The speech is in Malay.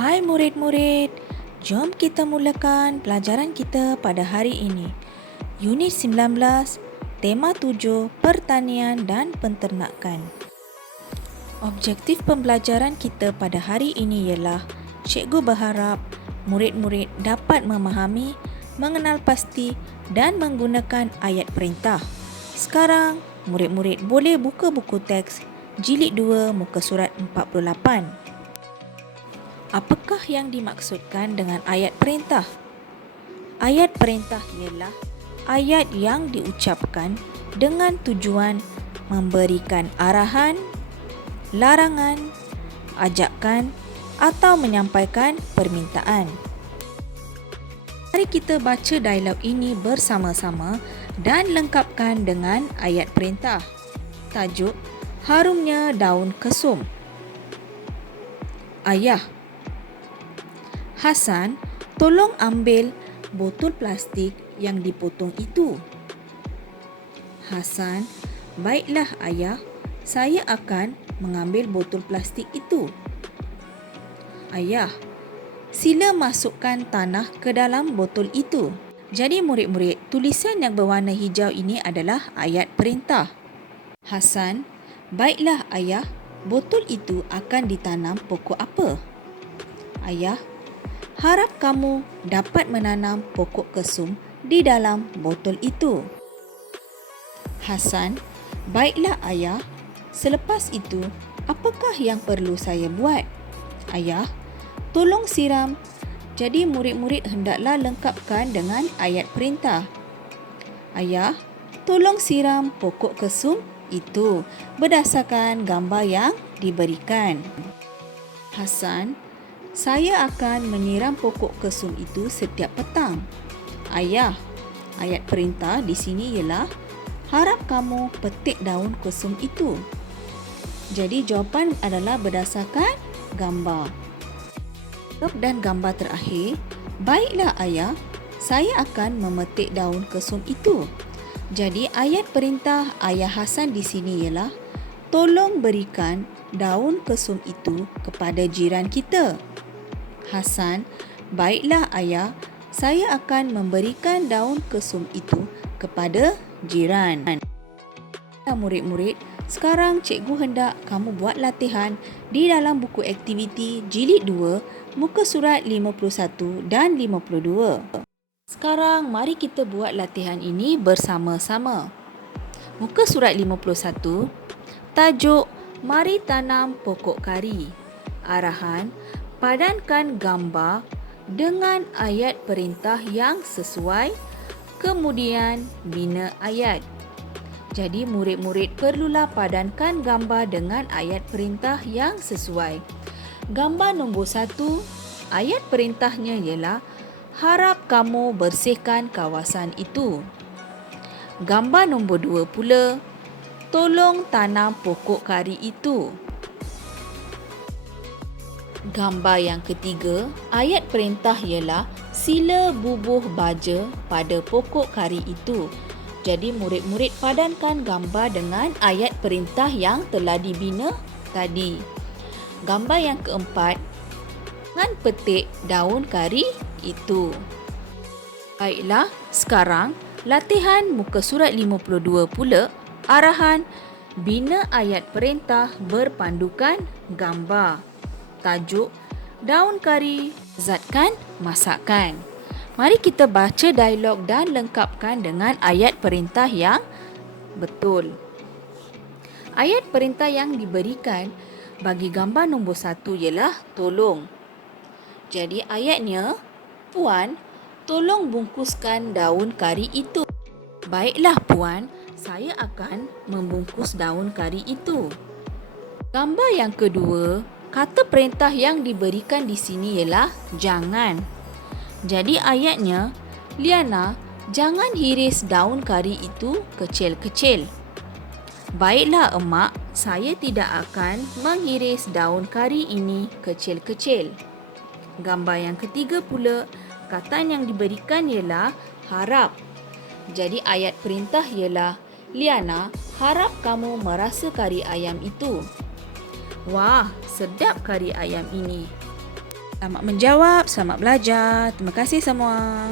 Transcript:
Hai murid-murid, jom kita mulakan pelajaran kita pada hari ini. Unit 19, tema 7, pertanian dan penternakan. Objektif pembelajaran kita pada hari ini ialah cikgu berharap murid-murid dapat memahami, mengenal pasti dan menggunakan ayat perintah. Sekarang, murid-murid boleh buka buku teks jilid 2 muka surat 48. Apakah yang dimaksudkan dengan ayat perintah? Ayat perintah ialah ayat yang diucapkan dengan tujuan memberikan arahan, larangan, ajakan atau menyampaikan permintaan. Mari kita baca dialog ini bersama-sama dan lengkapkan dengan ayat perintah. Tajuk: Harumnya daun kesum. Ayah: Hasan, tolong ambil botol plastik yang dipotong itu. Hasan: Baiklah ayah, saya akan mengambil botol plastik itu. Ayah: Sila masukkan tanah ke dalam botol itu. Jadi murid-murid, tulisan yang berwarna hijau ini adalah ayat perintah. Hasan: Baiklah ayah, botol itu akan ditanam pokok apa? Ayah: Harap kamu dapat menanam pokok kesum di dalam botol itu. Hasan: Baiklah ayah, selepas itu apakah yang perlu saya buat? Ayah: Tolong siram. Jadi murid-murid hendaklah lengkapkan dengan ayat perintah. Ayah, tolong siram pokok kesum itu berdasarkan gambar yang diberikan. Hasan: Saya akan menyiram pokok kesum itu setiap petang. Ayah, ayat perintah di sini ialah harap kamu petik daun kesum itu. Jadi jawapan adalah berdasarkan gambar. Dan gambar terakhir, baiklah ayah, saya akan memetik daun kesum itu. Jadi ayat perintah ayah Hasan di sini ialah tolong berikan daun kesum itu kepada jiran kita. Hasan: Baiklah ayah, saya akan memberikan daun kesum itu kepada jiran. Murid-murid, sekarang cikgu hendak kamu buat latihan di dalam buku aktiviti jilid 2 muka surat 51 dan 52. Sekarang mari kita buat latihan ini bersama-sama. Muka surat 51, tajuk Mari tanam pokok kari. Arahan: padankan gambar dengan ayat perintah yang sesuai, kemudian bina ayat. Jadi murid-murid perlulah padankan gambar dengan ayat perintah yang sesuai. Gambar nombor 1, ayat perintahnya ialah harap kamu bersihkan kawasan itu. Gambar nombor 2 pula, tolong tanam pokok kari itu. Gambar yang ketiga, ayat perintah ialah sila bubuh baja pada pokok kari itu. Jadi murid-murid padankan gambar dengan ayat perintah yang telah dibina tadi. Gambar yang keempat, jangan petik daun kari itu. Baiklah, sekarang latihan muka surat 52 pula, arahan bina ayat perintah berpandukan gambar. Tajuk daun kari, zatkan masakan. Mari kita baca dialog dan lengkapkan dengan ayat perintah yang betul. Ayat perintah yang diberikan bagi gambar nombor 1 ialah tolong. Jadi ayatnya, Puan, tolong bungkuskan daun kari itu. Baiklah Puan, saya akan membungkus daun kari itu. Gambar yang kedua, kata perintah yang diberikan di sini ialah jangan. Jadi ayatnya, Liana, jangan hiris daun kari itu kecil-kecil. Baiklah emak, saya tidak akan menghiris daun kari ini kecil-kecil. Gambar yang ketiga pula, kata yang diberikan ialah harap. Jadi ayat perintah ialah Liana, harap kamu merasa kari ayam itu. Wah, sedap kari ayam ini. Selamat menjawab, selamat belajar. Terima kasih semua.